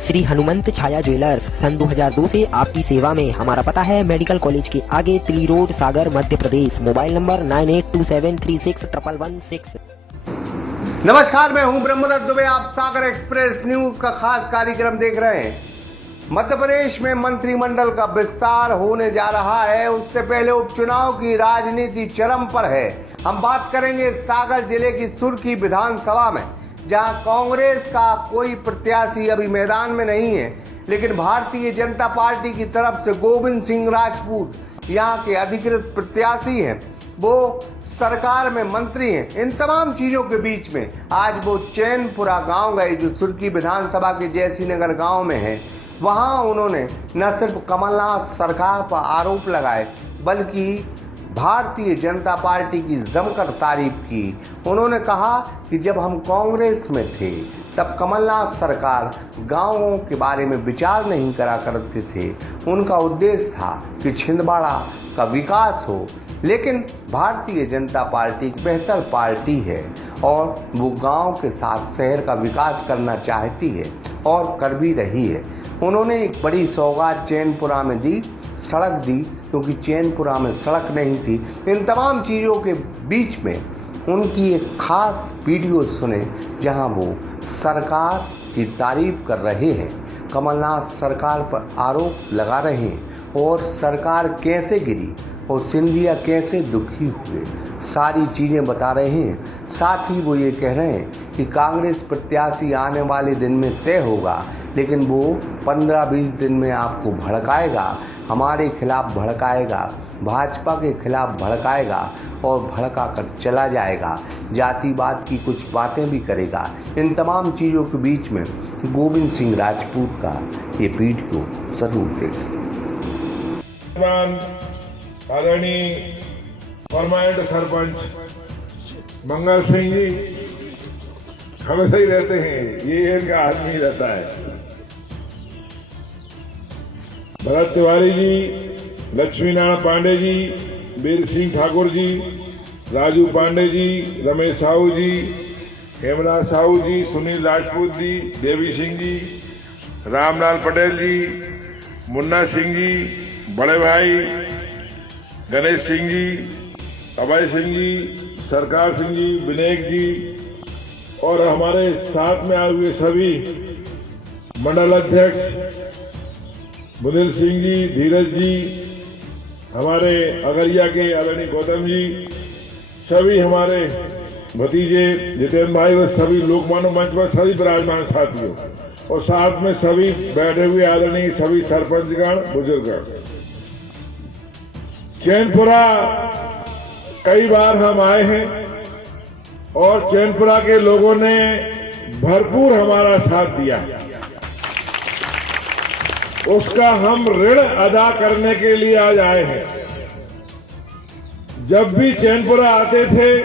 श्री हनुमंत छाया jewellers सन 2002 से आपकी सेवा में। हमारा पता है मेडिकल कॉलेज के आगे, Tili road, Sagar, Madhya Pradesh. Mobile number 9827361116। नमस्कार, मैं हूं ब्रह्मदत्त दुबे। आप सागर एक्सप्रेस न्यूज का खास कार्यक्रम देख रहे हैं। मध्य प्रदेश में मंत्रिमंडल का विस्तार होने जा रहा है। उससे पहले उपचुनाव की राजनीति चरम पर है। हम बात करेंगे सागर जिले की सुरखी विधानसभा में, जहां कांग्रेस का कोई प्रत्याशी अभी मैदान में नहीं है, लेकिन भारतीय जनता पार्टी की तरफ से गोविंद सिंह राजपूत यहां के अधिकृत प्रत्याशी हैं। वो सरकार में मंत्री हैं। इन तमाम चीजों के बीच में आज वो चैनपुरा गांव गए, जो सुरखी विधानसभा के जयसीनगर गांव में है। वहां उन्होंने न सिर्फ कमलनाथ सरकार पर आरोप लगाए, बल्कि भारतीय जनता पार्टी की जमकर तारीफ की। उन्होंने कहा कि जब हम कांग्रेस में थे तब कमलनाथ सरकार गांवों के बारे में विचार नहीं करा करते थे। उनका उद्देश्य था कि छिंदवाड़ा का विकास हो, लेकिन भारतीय जनता पार्टी एक बेहतर पार्टी है और वो गांव के साथ शहर का विकास करना चाहती है और कर भी रही है। उन्होंने एक बड़ी सौगात चैनपुरा में दी, सड़क दी, क्योंकि चैनपुरा में सड़क नहीं थी। इन तमाम चीज़ों के बीच में उनकी एक खास वीडियो सुने, जहां वो सरकार की तारीफ कर रहे हैं, कमलनाथ सरकार पर आरोप लगा रहे हैं और सरकार कैसे गिरी और सिंधिया कैसे दुखी हुए, सारी चीज़ें बता रहे हैं। साथ ही वो ये कह रहे हैं कि कांग्रेस प्रत्याशी आने वाले दिन में तय होगा, लेकिन वो 15-20 दिन में आपको भड़काएगा, हमारे खिलाफ भड़काएगा, भाजपा के खिलाफ भड़काएगा और भड़का कर चला जाएगा। जातिवाद की कुछ बातें भी करेगा। इन तमाम चीज़ों के बीच में गोविंद सिंह राजपूत का ये वीडियो जरूर देखें। आदरणीय परमानेंट सरपंच मंगल सिंह जी हमेशा ही रहते हैं, ये इनका आदमी रहता है। भरत तिवारी जी, लक्ष्मी नारायण पांडे जी, वीर सिंह ठाकुर जी, राजू पांडे जी, रमेश साहू जी, हेमराज साहू जी, सुनील राजपूत जी, देवी सिंह जी, रामलाल पटेल जी, मुन्ना सिंह जी, बड़े भाई गणेश सिंह जी, अभय सिंह जी, सरकार सिंह जी, विनायक जी और हमारे साथ में आए हुए सभी मंडल अध्यक्ष बुदिल सिंह जी, धीरज जी, हमारे अगरिया के आदरणीय गौतम जी, सभी हमारे भतीजे जितेंद्र भाई और सभी लोकमान्य मंच पर सभी विराजमान साथियों और साथ में सभी बैठे हुए आदरणीय सभी सरपंचगण, बुजुर्गगण। चैनपुरा कई बार हम आए हैं और चैनपुरा के लोगों ने भरपूर हमारा साथ दिया। उसका हम ऋण अदा करने के लिए आज आए हैं। जब भी चैनपुरा आते थे,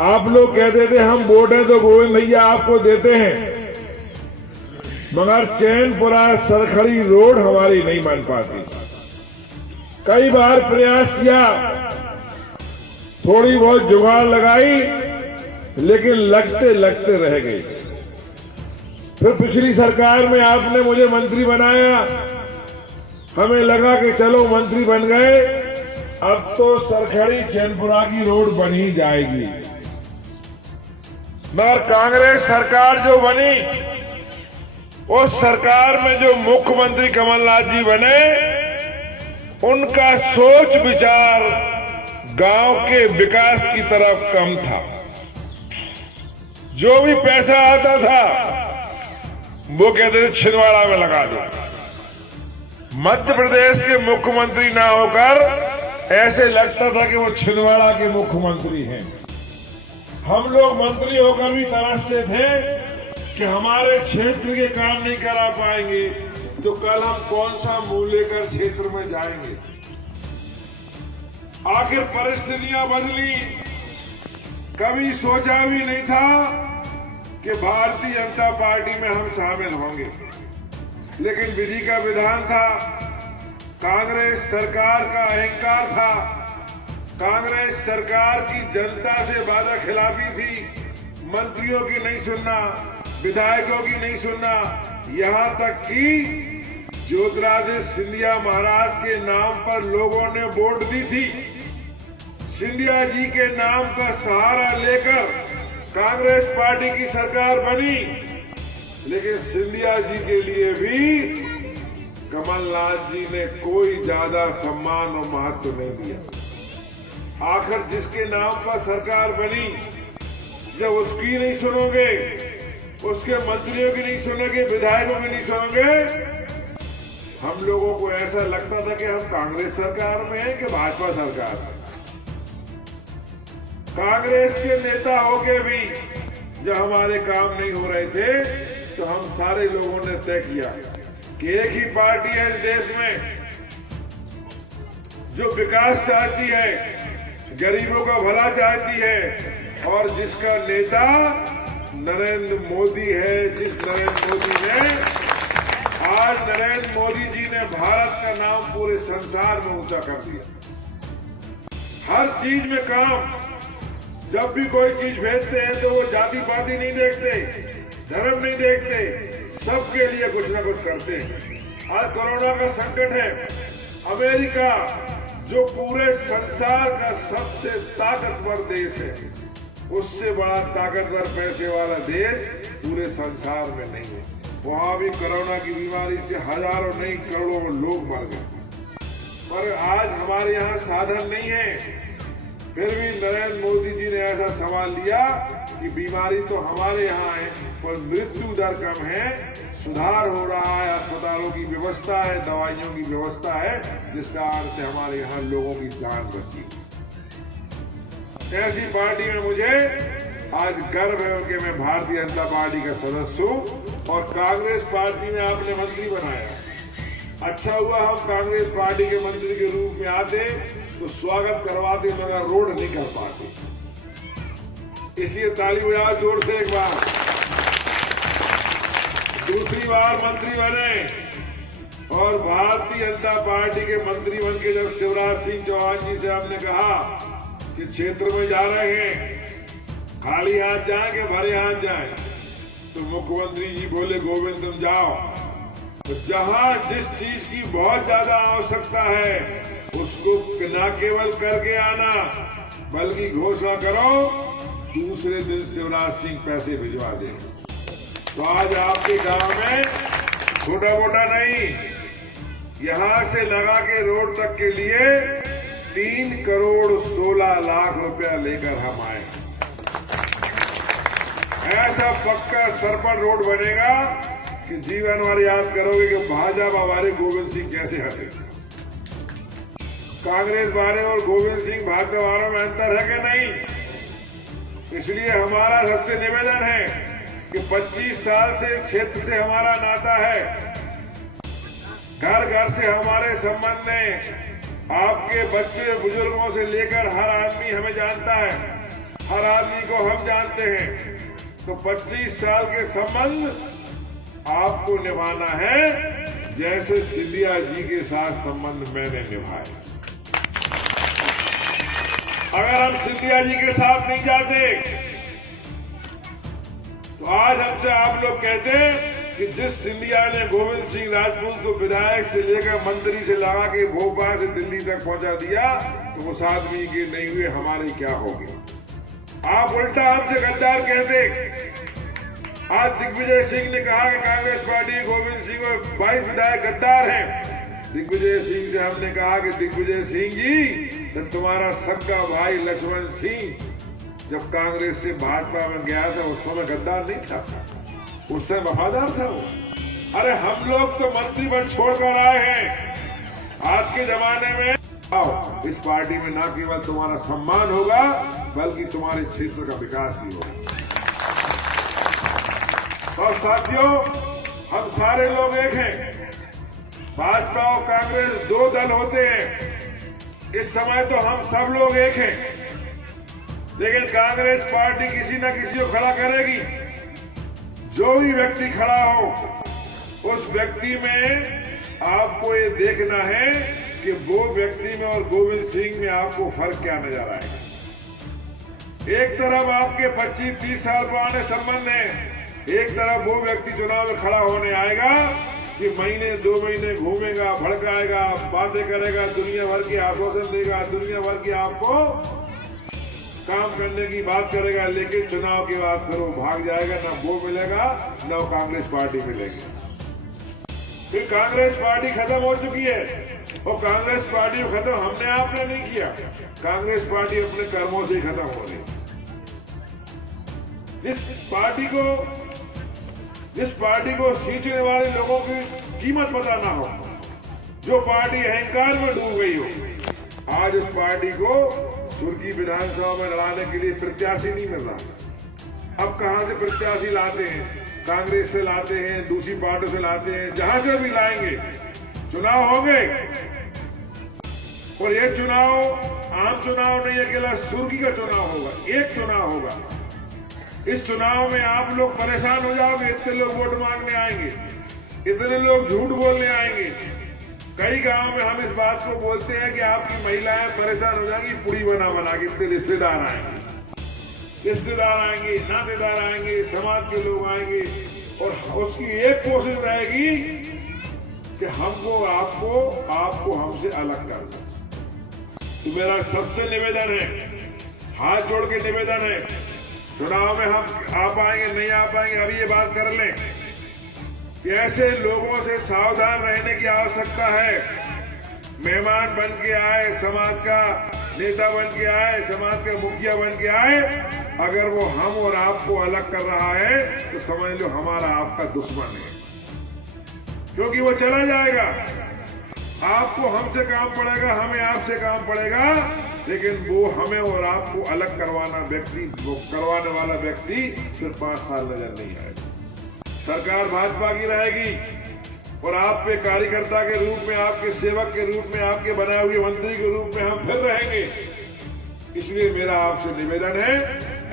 आप लोग कहते थे हम वोट हैं तो गोविंद भैया आपको देते हैं, मगर चैनपुरा सरखड़ी रोड हमारी नहीं बन पाती। कई बार प्रयास किया, थोड़ी बहुत जुगाड़ लगाई, लेकिन लगते लगते रह गई। फिर पिछली सरकार में आपने मुझे मंत्री बनाया, हमें लगा कि चलो मंत्री बन गए, अब तो सरखड़ी चैनपुरा की रोड बन ही जाएगी। मगर कांग्रेस सरकार जो बनी, उस सरकार में जो मुख्यमंत्री कमलनाथ जी बने, उनका सोच विचार गांव के विकास की तरफ कम था। जो भी पैसा आता था वो कहते थे छिंदवाड़ा में लगा दो। मध्य प्रदेश के मुख्यमंत्री ना होकर ऐसे लगता था कि वो छिंदवाड़ा के मुख्यमंत्री हैं। हम लोग मंत्री होकर भी तरसते थे कि हमारे क्षेत्र के काम नहीं करा पाएंगे, तो कल हम कौन सा मुंह लेकर क्षेत्र में जाएंगे। आखिर परिस्थितियां बदली। कभी सोचा भी नहीं था कि भारतीय जनता पार्टी में हम शामिल होंगे, लेकिन विधि का विधान था, कांग्रेस सरकार का अहंकार था, कांग्रेस सरकार की जनता से वादा खिलाफी थी, मंत्रियों की नहीं सुनना, विधायकों की नहीं सुनना, यहाँ तक कि ज्योतिरादित्य सिंधिया महाराज के नाम पर लोगों ने वोट दी थी। सिंधिया जी के नाम का सहारा लेकर कांग्रेस पार्टी की सरकार बनी, लेकिन सिंधिया जी के लिए भी कमलनाथ जी ने कोई ज्यादा सम्मान और महत्व नहीं दिया। आखिर जिसके नाम पर सरकार बनी, जब उसकी नहीं सुनोगे, उसके मंत्रियों की नहीं सुनोगे, विधायकों की नहीं सुनोगे, हम लोगों को ऐसा लगता था कि हम कांग्रेस सरकार में हैं कि भाजपा सरकार में। कांग्रेस के नेता होके भी जब हमारे काम नहीं हो रहे थे तो हम सारे लोगों ने तय किया कि एक ही पार्टी है इस देश में जो विकास चाहती है, गरीबों का भला चाहती है, और जिसका नेता नरेंद्र मोदी है। जिस नरेंद्र मोदी ने आज नरेंद्र मोदी जी ने भारत का नाम पूरे संसार में ऊंचा कर दिया। हर चीज में काम, जब भी कोई चीज भेजते हैं तो वो जाति पाति नहीं देखते, धर्म नहीं देखते, सबके लिए कुछ ना कुछ करते हैं। आज कोरोना का संकट है, अमेरिका जो पूरे संसार का सबसे ताकतवर देश है, उससे बड़ा ताकतवर पैसे वाला देश पूरे संसार में नहीं है। वहां भी कोरोना की बीमारी से हजारों नहीं करोड़ों लोग मर गए, पर आज हमारे यहाँ साधन नहीं है। फिर भी नरेंद्र मोदी जी ने ऐसा सवाल लिया कि बीमारी तो हमारे यहाँ है पर मृत्यु दर कम है, सुधार हो रहा है, अस्पतालों की व्यवस्था है, दवाइयों की व्यवस्था है, जिस कारण से हमारे यहाँ लोगों की जान बची। ऐसी पार्टी में मुझे आज गर्व है कि मैं भारतीय जनता पार्टी का सदस्य हूँ और कांग्रेस पार्टी में आपने मंत्री बनाया। अच्छा हुआ हम कांग्रेस पार्टी के मंत्री के रूप में आते तो स्वागत करवाते, मगर रोड नहीं कर पाते। इसलिए ताली बजाओ जोर से एक बार। दूसरी बार मंत्री बने और भारतीय जनता पार्टी के मंत्री बन के जब शिवराज सिंह चौहान जी से आपने कहा कि क्षेत्र में जा रहे हैं, खाली हाथ जाए कि भरे हाथ जाए, तो मुख्यमंत्री जी बोले गोविंद तुम जाओ, तो जहां जिस चीज की बहुत ज्यादा आवश्यकता है उसको न केवल करके आना बल्कि घोषणा करो, दूसरे दिन शिवराज सिंह पैसे भिजवा दे। तो आज आपके गांव में छोटा मोटा नहीं, यहां से लगा के रोड तक के लिए 3 करोड़ 16 लाख रुपया लेकर हम आए। ऐसा पक्का सरपट रोड बनेगा कि जीवन भर याद करोगे कि भाजपा वाले गोविंद सिंह कैसे हटे। कांग्रेस वाले और गोविंद सिंह भाजपा वालों में अंतर है कि नहीं? इसलिए हमारा सबसे निवेदन है कि 25 साल से क्षेत्र से हमारा नाता है, घर घर से हमारे संबंध में, आपके बच्चे बुजुर्गों से लेकर हर आदमी हमें जानता है, हर आदमी को हम जानते हैं। तो 25 साल के संबंध आपको निभाना है जैसे सिंधिया जी के साथ संबंध मैंने निभाए। अगर हम सिंधिया जी के साथ नहीं जाते तो आज हमसे आप लोग कहते कि जिस सिंधिया ने गोविंद सिंह राजपूत को विधायक से लेकर मंत्री से लगा के भोपाल से दिल्ली तक पहुंचा दिया, तो उस आदमी के नहीं हुए हमारे क्या हो गए? आप उल्टा हमसे गद्दार कहते। आज दिग्विजय सिंह ने कहा कि कांग्रेस पार्टी गोविंद सिंह और 22 विधायक गद्दार हैं। दिग्विजय सिंह से हमने कहा कि दिग्विजय सिंह जी, जब तुम्हारा सक्का भाई लक्ष्मण सिंह जब कांग्रेस से भाजपा में गया था उस समय गद्दार नहीं था, उस समय वफादार था वो। अरे हम लोग तो मंत्री पद छोड़कर आए हैं। आज के जमाने में आओ, इस पार्टी में ना केवल तुम्हारा सम्मान होगा बल्कि तुम्हारे क्षेत्र का विकास भी होगा। और साथियों, हम सारे लोग एक हैं। भाजपा और कांग्रेस 2 दल होते हैं, इस समय तो हम सब लोग एक हैं, लेकिन कांग्रेस पार्टी किसी न किसी को खड़ा करेगी। जो भी व्यक्ति खड़ा हो, उस व्यक्ति में आपको ये देखना है कि वो व्यक्ति में और गोविंद सिंह में आपको फर्क क्या नजर आएगा। एक तरफ आपके 25-30 साल पुराने संबंध हैं, एक तरफ वो व्यक्ति चुनाव में खड़ा होने आएगा कि महीने 2 महीने घूमेगा, भड़काएगा, बातें करेगा, दुनिया भर की आश्वासन देगा, दुनिया भर की आपको काम करने की बात करेगा, लेकिन चुनाव की बात करो भाग जाएगा, ना वो मिलेगा ना वो कांग्रेस पार्टी मिलेगी। फिर कांग्रेस पार्टी खत्म हो चुकी है और कांग्रेस पार्टी खत्म हमने आपने नहीं किया, कांग्रेस पार्टी अपने कर्मों से ही खत्म हो रही। जिस पार्टी को सींचने वाले लोगों की कीमत पता ना हो, जो पार्टी अहंकार में डूब गई हो, आज उस पार्टी को सुर्खी विधानसभा में लड़ाने के लिए प्रत्याशी नहीं मिल रहा। अब कहां से प्रत्याशी लाते हैं? कांग्रेस से लाते हैं, दूसरी पार्टी से लाते हैं, जहां से भी लाएंगे। चुनाव होंगे और ये चुनाव आम चुनाव नहीं, अकेला सुर्खी का चुनाव होगा, एक चुनाव होगा। इस चुनाव में आप लोग परेशान हो जाओगे, इतने लोग वोट मांगने आएंगे, इतने लोग झूठ बोलने आएंगे। कई गांव में हम इस बात को बोलते हैं कि आपकी महिलाएं परेशान हो जाएंगी, पुड़ी बना बना के। इतने रिश्तेदार आएंगे, नातेदार आएंगे, समाज के लोग आएंगे और उसकी एक कोशिश रहेगी कि आपको हमसे अलग कर दो। तो मेरा सबसे निवेदन है, हाथ जोड़ के निवेदन है, चुनाव में हम आ पाएंगे नहीं आ पाएंगे, अभी ये बात कर लें कि ऐसे लोगों से सावधान रहने की आवश्यकता है। मेहमान बन के आए, समाज का नेता बन के आए, समाज का मुखिया बन के आए, अगर वो हम और आपको अलग कर रहा है तो समझ लो हमारा आपका दुश्मन है, क्योंकि वो चला जाएगा। आपको हमसे काम पड़ेगा, हमें आपसे काम पड़ेगा, लेकिन वो हमें और आपको अलग करवाने वाला व्यक्ति सिर्फ 5 साल नजर नहीं आएगा। सरकार भाजपा की रहेगी और आप पे कार्यकर्ता के रूप में, आपके सेवक के रूप में, आपके बनाए हुए मंत्री के रूप में हम फिर रहेंगे। इसलिए मेरा आपसे निवेदन है,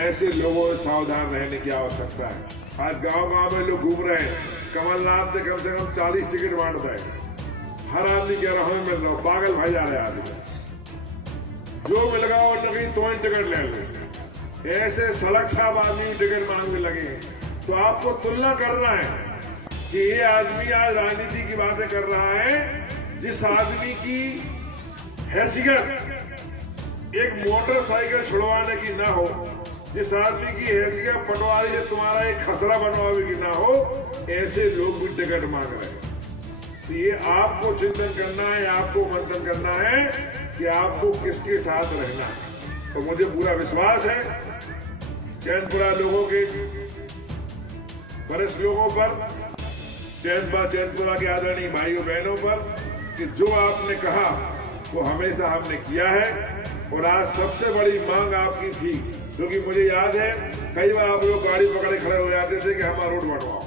ऐसे लोगों से सावधान रहने की आवश्यकता है। आज गांव-गांव में लोग घूम रहे हैं, कमलनाथ ने कम से कम 40 टिकट बांट दिए, हर आदमी कह रहा हूं मिल रहा हूं, पागल भाई जा रहे आदमी, जो मिल गया और नकली तो टिकट ले ले, ऐसे सड़क छाप आदमी टिकट मांगने लगे। तो आपको तुलना करना है कि ये आदमी आज राजनीति की बातें कर रहा है, जिस आदमी की हैसियत एक मोटरसाइकिल छुड़वाने की ना हो, जिस आदमी की हैसियत पटवारी से तुम्हारा एक खसरा बनवाने की ना हो, ऐसे लोग भी टिकट मांग रहे हैं। तो ये आपको चिंतन करना है, आपको मंथन करना है कि आपको किसके साथ रहना है। तो मुझे पूरा विश्वास है चैनपुरा लोगों के, वरिष्ठ लोगों पर, चैनपुरा के आदरणीय भाइयों बहनों पर, कि जो आपने कहा वो हमेशा हमने किया है। और आज सबसे बड़ी मांग आपकी थी, क्योंकि मुझे याद है कई बार आप लोग गाड़ी पकड़े खड़े हो जाते थे कि हमारा रोड बनवाओ।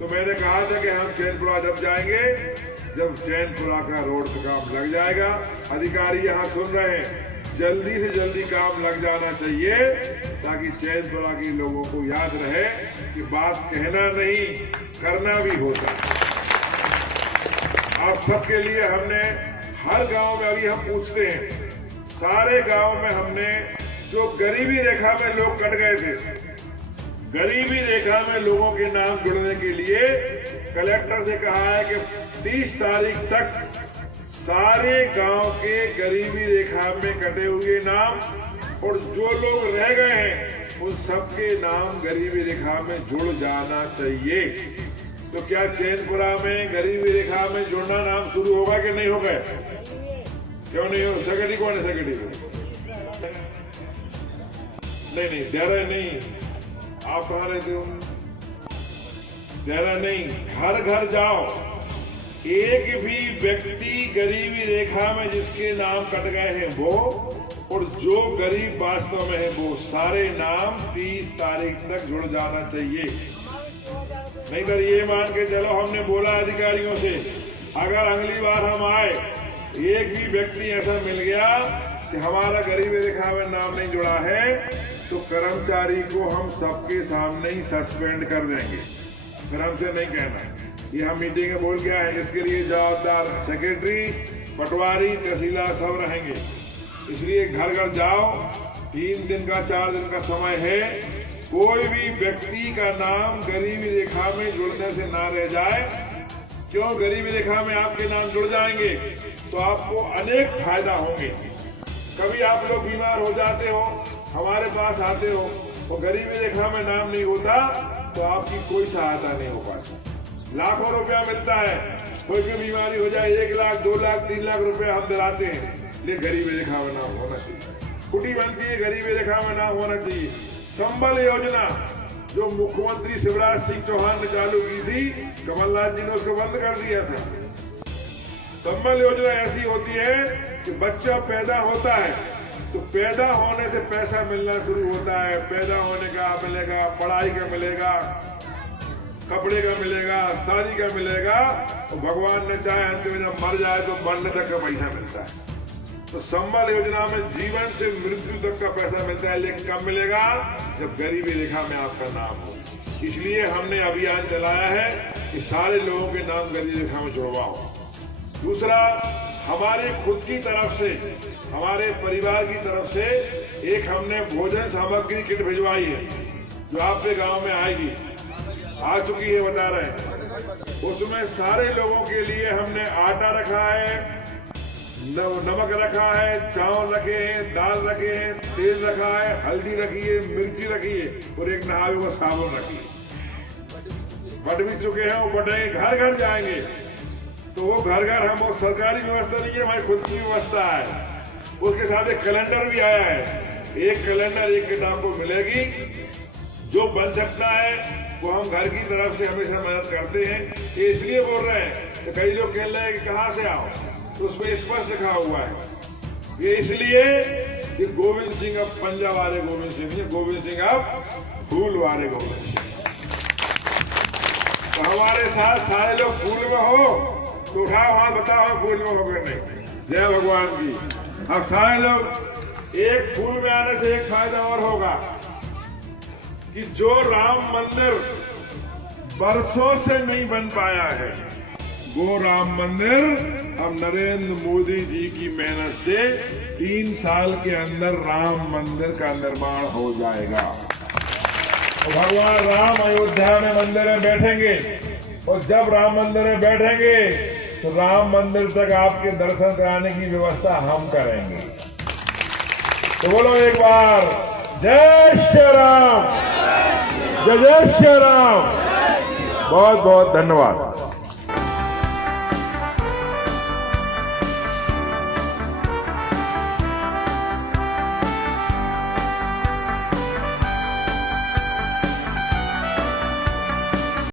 तो मैंने कहा था कि हम चैनपुरा जब जाएंगे जब चैनपुरा का रोड का काम लग जाएगा। अधिकारी यहाँ सुन रहे हैं, जल्दी से जल्दी काम लग जाना चाहिए, ताकि चैनपुरा के लोगों को याद रहे कि बात कहना नहीं करना भी होता है। आप सबके लिए हमने हर गांव में, अभी हम पूछते हैं, सारे गांव में हमने जो गरीबी रेखा में लोग कट गए थे, गरीबी रेखा में लोगों के नाम जुड़ने के लिए कलेक्टर से कहा है कि 30 तारीख तक सारे गांव के गरीबी रेखा में कटे हुए नाम और जो लोग रह गए हैं उन सबके नाम गरीबी रेखा में जुड़ जाना चाहिए। तो क्या चैनपुरा में गरीबी रेखा में जुड़ना नाम शुरू होगा कि नहीं होगा? क्यों नहीं हो? सेक्रेटरी कौन है? सेक्रेटरी नहीं, डेरा नहीं। आप कहाँ रहते हो? डेरा नहीं, घर घर जाओ, एक भी व्यक्ति गरीबी रेखा में जिसके नाम कट गए हैं वो, और जो गरीब वास्तव में है वो, सारे नाम 30 तारीख तक जुड़ जाना चाहिए। नहीं तो ये मान के चलो, हमने बोला अधिकारियों से, अगर अगली बार हम आए एक भी व्यक्ति ऐसा मिल गया कि हमारा गरीबी रेखा में नाम नहीं जुड़ा है, तो कर्मचारी को हम सबके सामने ही सस्पेंड कर देंगे। फिर हमसे नहीं कहना ये हम मीटिंग में बोल के आए। इसके लिए जवाबदार सेक्रेटरी, पटवारी, तहसीलदार सब रहेंगे। इसलिए घर घर जाओ, 3 दिन का 4 दिन का समय है, कोई भी व्यक्ति का नाम गरीबी रेखा में जुड़ने से ना रह जाए। क्यों? गरीबी रेखा में आपके नाम जुड़ जाएंगे तो आपको अनेक फायदा होंगे। कभी आप लोग बीमार हो जाते हो, हमारे पास आते हो, वो गरीबी रेखा में नाम नहीं होता तो आपकी कोई सहायता नहीं हो पाती। लाखों रुपया मिलता है, कोई भी बीमारी हो जाए 1 लाख 2 लाख 3 लाख रुपया हम दिलाते हैं, लेकिन गरीबी रेखा में नाम होना चाहिए। कुटी बनती है, गरीबी रेखा में नाम होना चाहिए। संबल योजना जो मुख्यमंत्री शिवराज सिंह चौहान ने चालू की थी, कमलनाथ जी ने उसको बंद कर दिया था। संबल योजना ऐसी होती है कि बच्चा पैदा होता है तो पैदा होने से पैसा मिलना शुरू होता है। पैदा होने का मिलेगा, पढ़ाई का मिलेगा, कपड़े का मिलेगा, शादी का मिलेगा, और भगवान ने चाहे अंत में जब मर जाए तो मरने तक का पैसा मिलता है। तो संबल योजना में जीवन से मृत्यु तक का पैसा मिलता है, लेकिन कब मिलेगा? जब गरीबी रेखा में आपका नाम हो। इसलिए हमने अभियान चलाया है कि सारे लोगों के नाम गरीबी रेखा में जुड़वाओ। दूसरा, हमारी खुद की तरफ से, हमारे परिवार की तरफ से एक हमने भोजन सामग्री किट भिजवाई है जो आपके गांव में आएगी, आ चुकी है, बता रहे हैं। उसमें सारे लोगों के लिए हमने आटा रखा है, नमक रखा है, चावल रखे हैं, दाल रखे हैं, तेल रखा है, हल्दी रखी है, मिर्ची रखी है और एक नहावे वो साबुन रखी है। बट भी चुके हैं, वो बटेंगे, घर घर जाएंगे तो वो घर घर, हम वो सरकारी व्यवस्था नहीं है, हमारी खुद की व्यवस्था है। उसके साथ एक कैलेंडर भी आया है, एक कैलेंडर एक किताब को मिलेगी। जो बन सकता है वो हम घर की तरफ से हमेशा मदद करते हैं। ये इसलिए बोल रहे हैं कि कई लोग कह रहे हैं कि कहाँ से आओ, तो उसमें स्पष्ट लिखा हुआ है। ये इसलिए कि गोविंद सिंह अब पंजा वाले गोविंद सिंह नहीं, गोविंद सिंह अब फूल वाले गोविंद सिंह। तो हमारे साथ सारे लोग फूल में हो तो उठाओ हाथ, बताओ फूल में हो गए नहीं। जय भगवान की। अब सारे लोग एक फूल में आने से एक फायदा और होगा कि जो राम मंदिर बरसों से नहीं बन पाया है, वो राम मंदिर अब नरेंद्र मोदी जी की मेहनत से 3 साल के अंदर राम मंदिर का निर्माण हो जाएगा। तो भगवान राम अयोध्या में मंदिर में बैठेंगे और जब राम मंदिर में बैठेंगे तो राम मंदिर तक आपके दर्शन कराने की व्यवस्था हम करेंगे। तो बोलो एक बार जय श्री राम, जय जय श्री राम। बहुत बहुत धन्यवाद।